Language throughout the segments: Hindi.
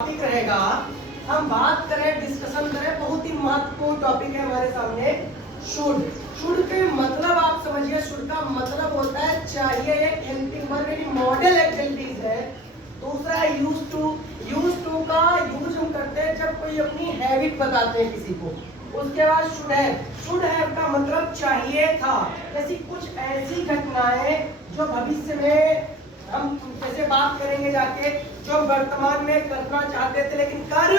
टॉपिक रहेगा। हम बात करें, डिस्कशन करें, बहुत ही महत्वपूर्ण टॉपिक है हमारे सामने, शुड। शुड के मतलब आप समझिए, शुड का मतलब होता है चाहिए, एक हेल्पिंग वर्ब यानी मॉडल एक्टिविटीज है। दूसरा है यूज टू। यूज टू का यूज हम करते हैं जब कोई अपनी हैबिट बताते हैं किसी को। उसके बाद शुड है। शुड है का मतलब चाहिए था, जैसी कुछ ऐसी घटनाएं जो भविष्य में हम जैसे बात करेंगे जाके, जो वर्तमान में करना चाहते थे लेकिन कर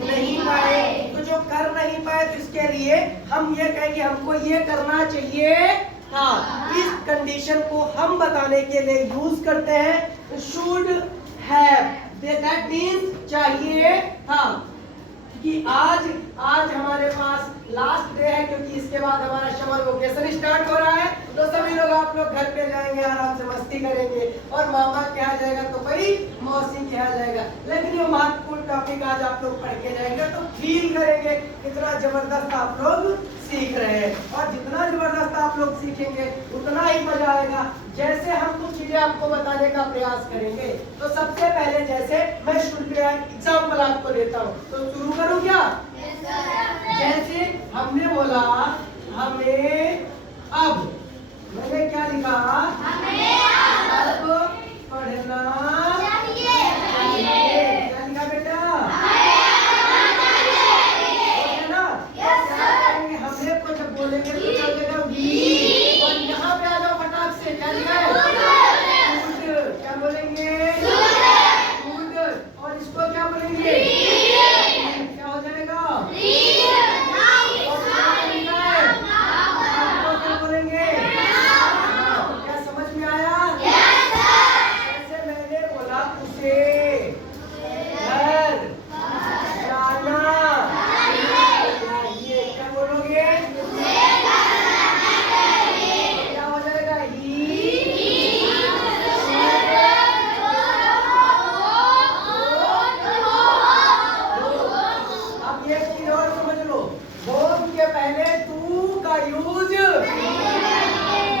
नहीं पाए, तो जो कर नहीं पाए तो इसके लिए हम ये कहेंगे हमको ये करना चाहिए था। इस कंडीशन को हम बताने के लिए यूज करते हैं शुड हैव। दैट मीन्स चाहिए था। कि आज हमारे पास लास्ट डे है, क्योंकि इसके बाद हमारा समर वेकेशन स्टार्ट हो रहा है, तो सभी लोग आप लोग घर पे जाएंगे, आराम से मस्ती करेंगे, और मामा के यहाँ जाएगा तो कोई मौसी के यहाँ जाएगा। लेकिन ये महत्वपूर्ण टॉपिक आज आप लोग पढ़ के जाएंगे तो फील करेंगे कितना जबरदस्त आप लोग सीख रहे हैं, और जितना जबरदस्त आप लोग सीखेंगे उतना ही मजा आएगा। जैसे हम कुछ चीजें आपको बताने का प्रयास करेंगे, तो सबसे पहले जैसे मैं शुड का एग्जाम्पल आपको देता हूँ, तो शुरू करूँ क्या? जैसे हमने बोला हमें अब, मैंने क्या लिखा? अब पढ़ना चाहिए। क्या लिखा बेटा? ना हमने को जब बोलेंगे तो चलेगा वी, और यहाँ पे आ जाओ फटाक से। क्या लिखा है? क्या बोलेंगे? और इसको क्या बोलेंगे? क्या हो जाएगा? क्या बोलेंगे? क्या समझ में आया? जैसे मैंने बोला उसे घर जाना चाहिए, क्या बोलोगे? क्या हो जाएगा? अब एक चीज और समझ लो, होम के पहले टू का यूज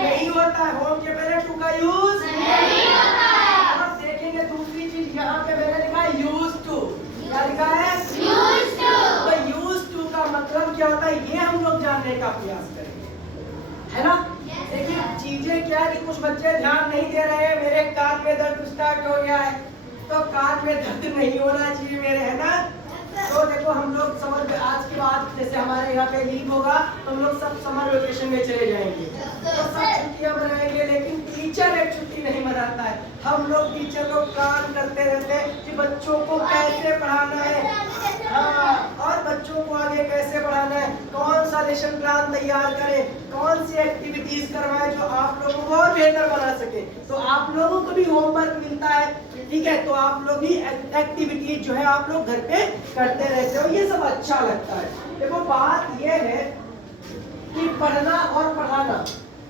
नहीं होता है। होम के पहले टू का यूज नहीं होता है। अब देखेंगे दूसरी चीज, यहाँ पे मैंने लिखा है यूज टू। क्या लिखा है? Use to. तो यूज टू का मतलब क्या होता है, ये हम लोग जानने का प्रयास करेंगे, है ना? देखिए चीजें क्या है कि कुछ बच्चे ध्यान नहीं दे रहे हैं, मेरे कान में दर्द स्टार्ट हो गया है, तो कान में दर्द नहीं होना चाहिए मेरे, है ना? तो देखो हम लोग समर आज के बाद जैसे हमारे यहाँ पे लीव होगा तो हम लोग सब समर वेकेशन में चले जाएंगे, तो सब छुट्टियां मनाएंगे, लेकिन टीचर एक छुट्टी नहीं मनाता है। हम लोग टीचर लोग काम करते रहते हैं कि बच्चों को कैसे पढ़ाना है, हाँ, और बच्चों को आगे कैसे पढ़ाना है, कौन सा लेसन प्लान तैयार करें, कौन सी एक्टिविटीज करवाएं जो आप लोगों को और बेहतर बना सके। तो आप लोगों को भी होमवर्क मिलता है, ठीक है, तो आप लोग भी एक्टिविटीज जो है आप लोग घर पे करते रहते हो, ये सब अच्छा लगता है। देखो बात ये है कि पढ़ना और पढ़ाना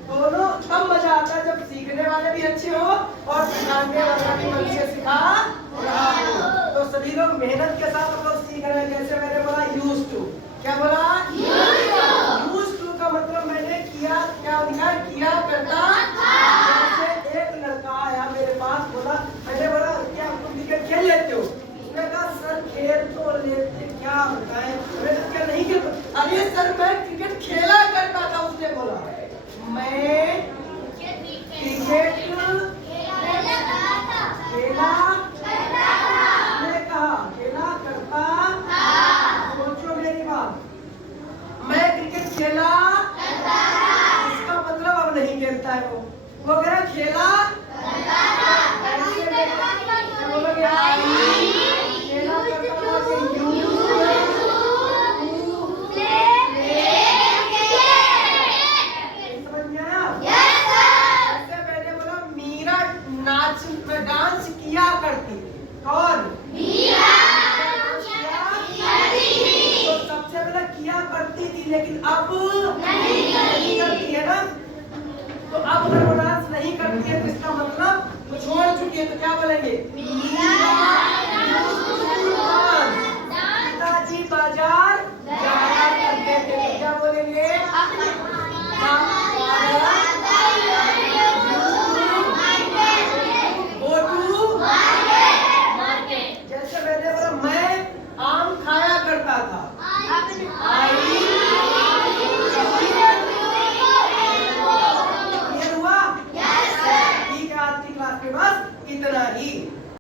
दोनों तब मजा आता है जब सीखने वाले भी अच्छे हो और सिखाने वाला भी मन से सिखा रहा हो। तो सभी लोग मेहनत के साथ हम लोग सीख रहे हैं। जैसे मैंने बोला यूज टू, क्या बोला? यूज टू का मतलब मैंने किया, क्या लिखा? किया करता था। जैसे एक लड़का आया मेरे पास, बोला, मैंने बोला क्या तुम क्रिकेट खेल लेते हो? उसने कहा सर खेल तो लेते, क्या बताएं, मैंने क्या नहीं खेल? अरे सर मैं क्रिकेट खेला करता था। उसने बोला मैं क्रिकेट खेला, उसने कहा खेला करता था। सोचो मेरी बात, मैं क्रिकेट खेला, इसका मतलब अब नहीं खेलता है वो कह रहा खेला डांस किया करती। कौन? मीरा। तो सबसे पहले किया करती थी, लेकिन अब नहीं करती है ना। तो अब अगर वो डांस नहीं करती है तो इसका मतलब वो छोड़ चुकी है, तो क्या बोलेंगे? पिताजी बाजार जाया करते थे, तो क्या बोलेंगे? जैसे मैंने बोला मैं and